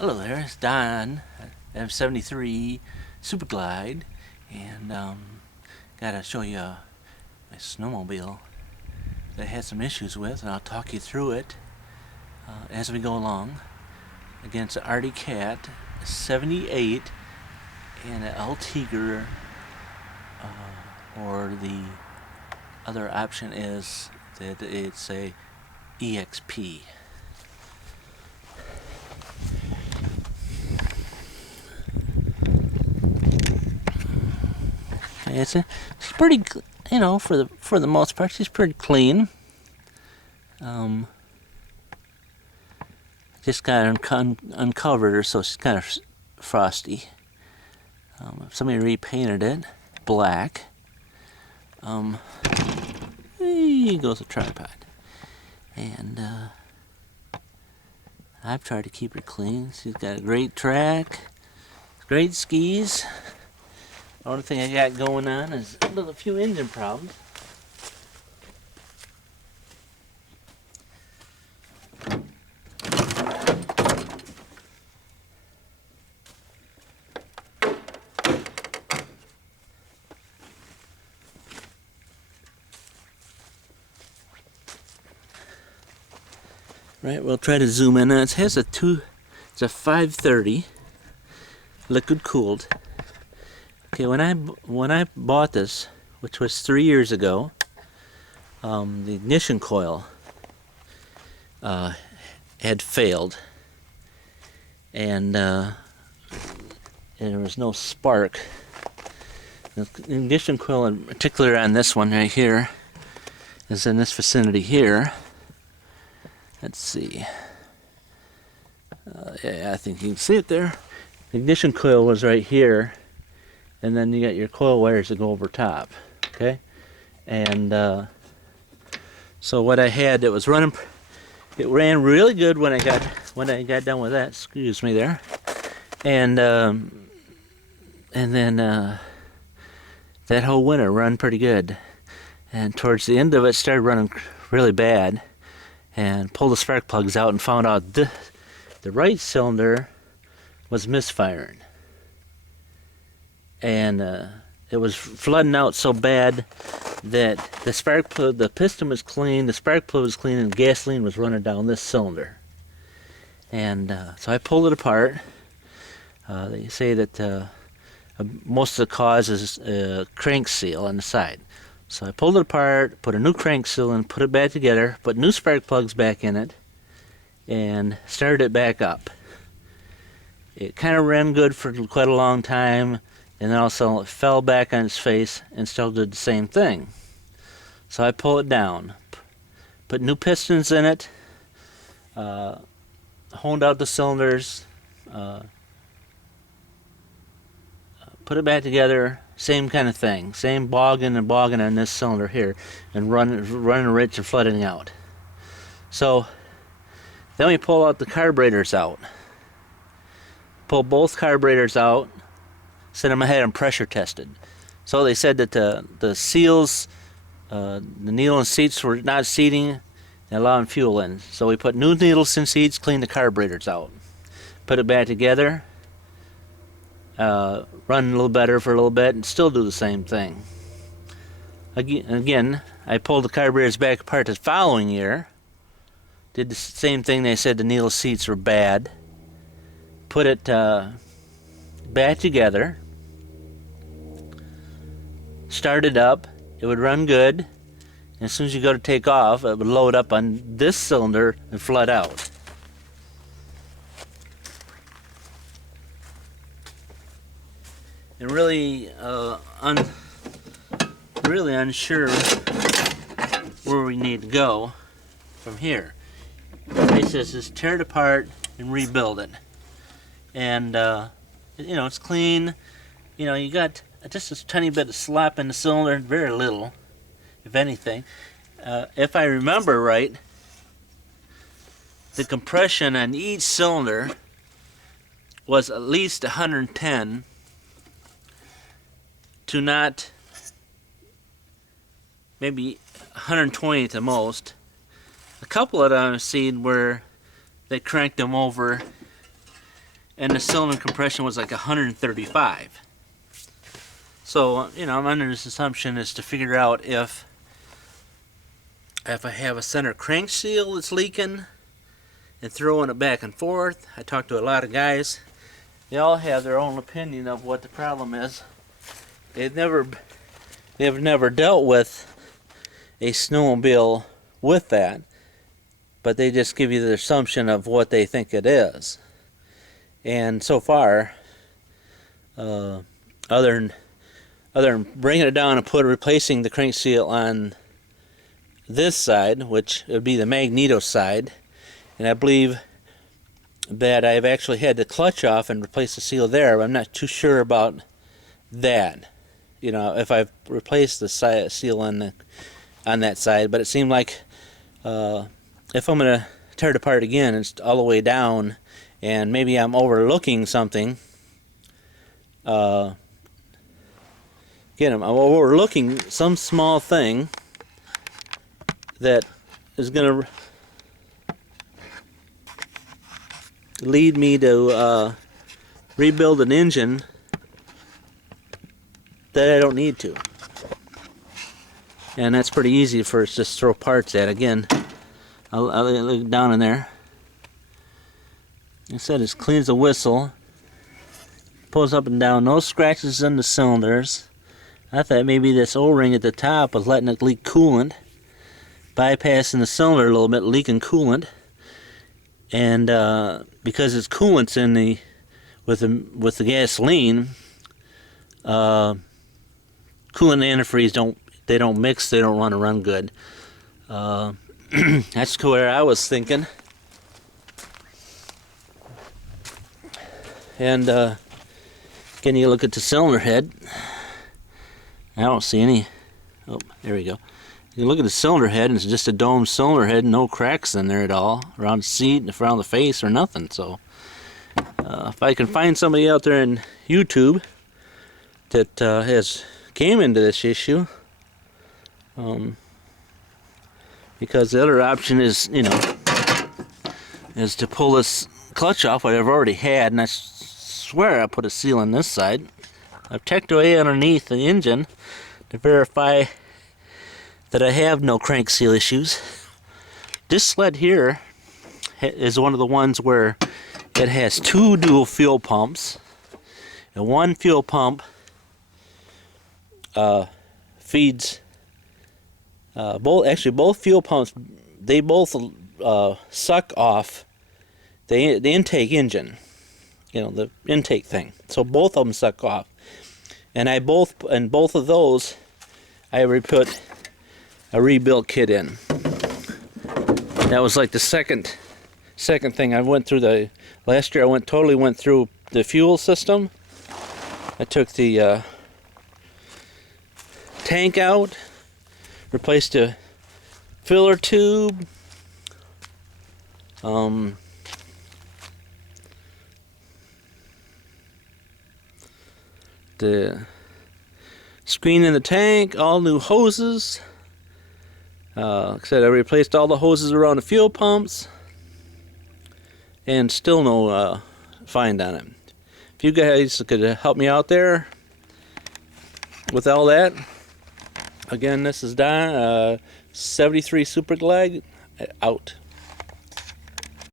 Hello there, it's Don, M73 Super Glide, and gotta show you my snowmobile that I had some issues with, and I'll talk you through it as we go along. Again, it's an Arcticat 78 and an Altiger, or the other option is that it's a EXP. It's pretty, for the most part, she's pretty clean. Just got uncovered her, so she's kind of frosty. Somebody repainted it black. Here goes the tripod, and I've tried to keep her clean. She's got a great track, great skis. The only thing I got going on is a few engine problems. Right, we'll try to zoom in. It has it's a 530 liquid cooled. Okay, when I bought this, which was 3 years ago, the ignition coil had failed, and there was no spark. The ignition coil, in particular on this one right here, is in this vicinity here. Let's see. Yeah, I think you can see it there. The ignition coil was right here, and then you got your coil wires that go over top. Okay, and so what I had, it ran really good when I got done with that. Excuse me there, and then that whole winter run pretty good, and towards the end of it started running really bad, and pulled the spark plugs out and found out the right cylinder was misfiring, and it was flooding out so bad that the piston was clean, the spark plug was clean, and gasoline was running down this cylinder. And so I pulled it apart. They say that most of the cause is crank seal on the side. So I pulled it apart, put a new crank seal in, put it back together, put new spark plugs back in it, and started it back up. It kind of ran good for quite a long time, and then all of a sudden it fell back on its face and still did the same thing. So I pull it down, put new pistons in it, honed out the cylinders, put it back together, same kind of thing, same bogging on this cylinder here, and running rich and flooding out. So then we pull out the carburetors out. Pull both carburetors out, send them ahead and pressure tested. So they said that the seals, the needle and seats were not seating and allowing fuel in. So we put new needles and seats, cleaned the carburetors out, put it back together, run a little better for a little bit, and still do the same thing. Again, I pulled the carburetors back apart the following year, did the same thing. They said the needle seats were bad. Put it back together, start it up, it would run good, and as soon as you go to take off, it would load up on this cylinder and flood out. And really unsure where we need to go from here. It says just tear it apart and rebuild it. And it's clean. You got just a tiny bit of slop in the cylinder, very little, if anything. If I remember right, the compression on each cylinder was at least 110 to not maybe 120 at the most. A couple of them I've seen where they cranked them over and the cylinder compression was like 135. So, you know, I'm under this assumption is to figure out if I have a center crank seal that's leaking and throwing it back and forth. I talked to a lot of guys. They all have their own opinion of what the problem is. They've never dealt with a snowmobile with that, but they just give you the assumption of what they think it is. And so far, other than bringing it down and replacing the crank seal on this side, which would be the magneto side, and I believe that I've actually had the clutch off and replace the seal there, but I'm not too sure about that. You know, if I've replaced the seal on that side, but it seemed like if I'm going to tear it apart again, it's all the way down, and maybe I'm overlooking something. Again, I'm overlooking some small thing that is going to lead me to rebuild an engine that I don't need to. And that's pretty easy for us to just throw parts at. Again, I'll look down in there. I said it's clean as a whistle. Pulls up and down, no scratches in the cylinders. I thought maybe this O-ring at the top was letting it leak coolant, bypassing the cylinder a little bit, leaking coolant. And because it's coolant's in with the gasoline, coolant and antifreeze don't mix. They don't want to run good. That's where I was thinking. And again, you look at the cylinder head. I don't see any. Oh, there we go. You look at the cylinder head, and it's just a dome cylinder head, no cracks in there at all, around the seat, around the face, or nothing. So, if I can find somebody out there in YouTube that has came into this issue, because the other option is, you know, is to pull this clutch off, what I've already had, and I swear I put a seal on this side. I've checked away underneath the engine to verify that I have no crank seal issues. This sled here is one of the ones where it has two dual fuel pumps, and one fuel pump feeds both fuel pumps. They both suck off the intake engine, you know, the intake thing. So both of them suck off, and both of those I put a rebuilt kit in. That was like the second thing I went through. Last year I totally went through the fuel system. I took the tank out, replaced a filler tube, the screen in the tank, all new hoses. Like I said, I replaced all the hoses around the fuel pumps, and still no find on it. If you guys could help me out there with all that. Again, this is Don, 73 Super Glide, out.